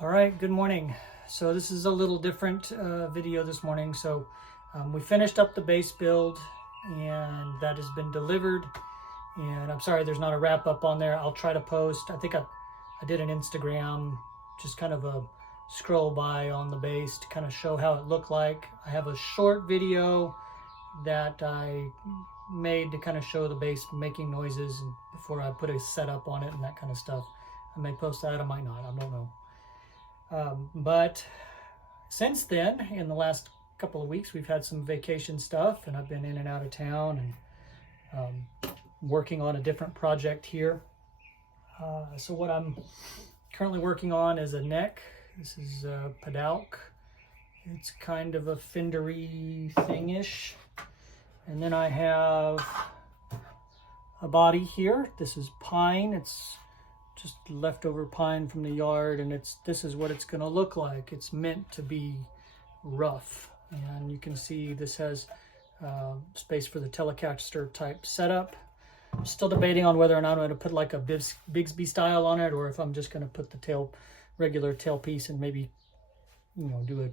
All right, good morning. So this is a little different video this morning. So we finished up the base build and that has been delivered. And I'm sorry there's not a wrap up on there. I'll try to post. I think I did an Instagram, just kind of a scroll by on the base to kind of show how it looked like. I have a short video that I made to kind of show the base making noises and before I put a setup on it and that kind of stuff. I may post that, I might not, I don't know. But since then, in the last couple of weeks, we've had some vacation stuff and I've been in and out of town and working on a different project here. So what I'm currently working on is a neck. This is Padalk. It's kind of a fendery thing-ish. And then I have a body here. This is pine. It's just leftover pine from the yard, and this is what it's going to look like. It's meant to be rough, and you can see this has space for the Telecaster type setup. I'm still debating on whether or not I'm going to put like a Bigsby style on it, or if I'm just going to put the regular tail piece and maybe, you know, do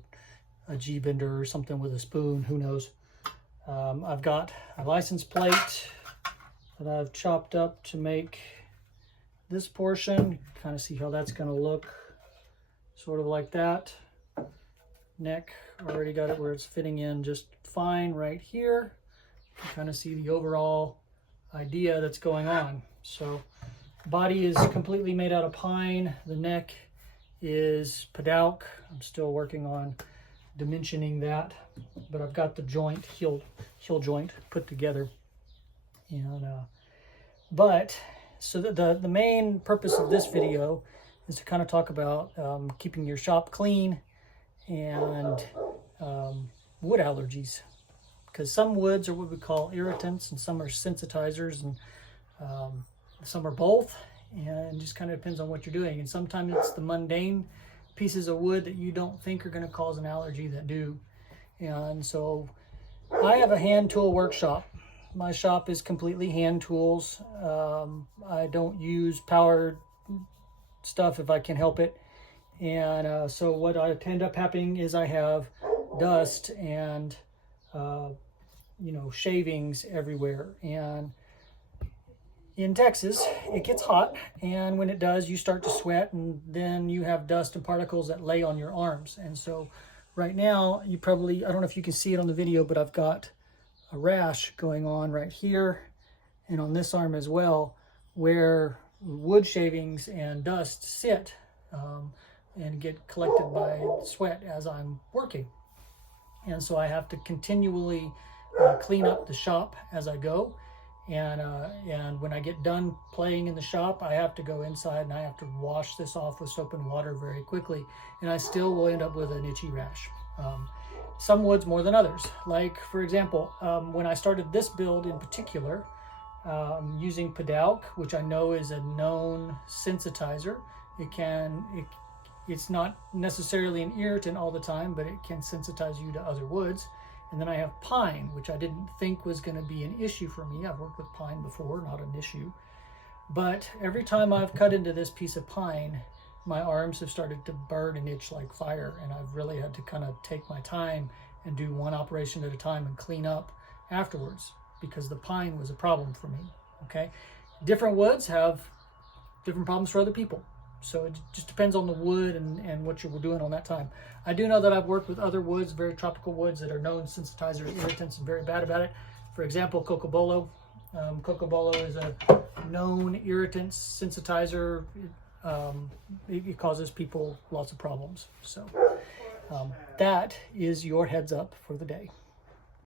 a G bender or something with a spoon. Who knows? I've got a license plate that I've chopped up to make this portion. Kind of see how that's going to look, sort of like that. Neck, already got it where it's fitting in just fine right here. You can kind of see the overall idea that's going on. So body is completely made out of pine. The neck is Padalk. I'm still working on dimensioning that, but I've got the joint, heel joint put together. And so the main purpose of this video is to kind of talk about keeping your shop clean and wood allergies, because some woods are what we call irritants and some are sensitizers, and some are both, and it just kind of depends on what you're doing. And sometimes it's the mundane pieces of wood that you don't think are going to cause an allergy that do. And so I have a hand tool workshop. My shop is completely hand tools. I don't use power stuff if I can help it. And so what I end up happening is I have dust and shavings everywhere. And in Texas, it gets hot, and when it does, you start to sweat, and then you have dust and particles that lay on your arms. And so right now, I don't know if you can see it on the video, but I've got a rash going on right here and on this arm as well, where wood shavings and dust sit and get collected by sweat as I'm working. And so I have to continually clean up the shop as I go. And when I get done playing in the shop, I have to go inside and I have to wash this off with soap and water very quickly. And I still will end up with an itchy rash. Some woods more than others. Like, for example, when I started this build in particular, using Padalk, which I know is a known sensitizer. It's not necessarily an irritant all the time, but it can sensitize you to other woods. And then I have pine, which I didn't think was going to be an issue for me. I've worked with pine before, not an issue. But every time I've cut into this piece of pine, my arms have started to burn and itch like fire, and I've really had to kind of take my time and do one operation at a time and clean up afterwards, because the pine was a problem for me. Okay, different woods have different problems for other people, so it just depends on the wood and what you were doing on that time. I do know that I've worked with other woods, very tropical woods, that are known sensitizers, irritants, and very bad about it. For example, cocobolo. Cocobolo is a known irritant sensitizer. It causes people lots of problems. So that is your heads up for the day.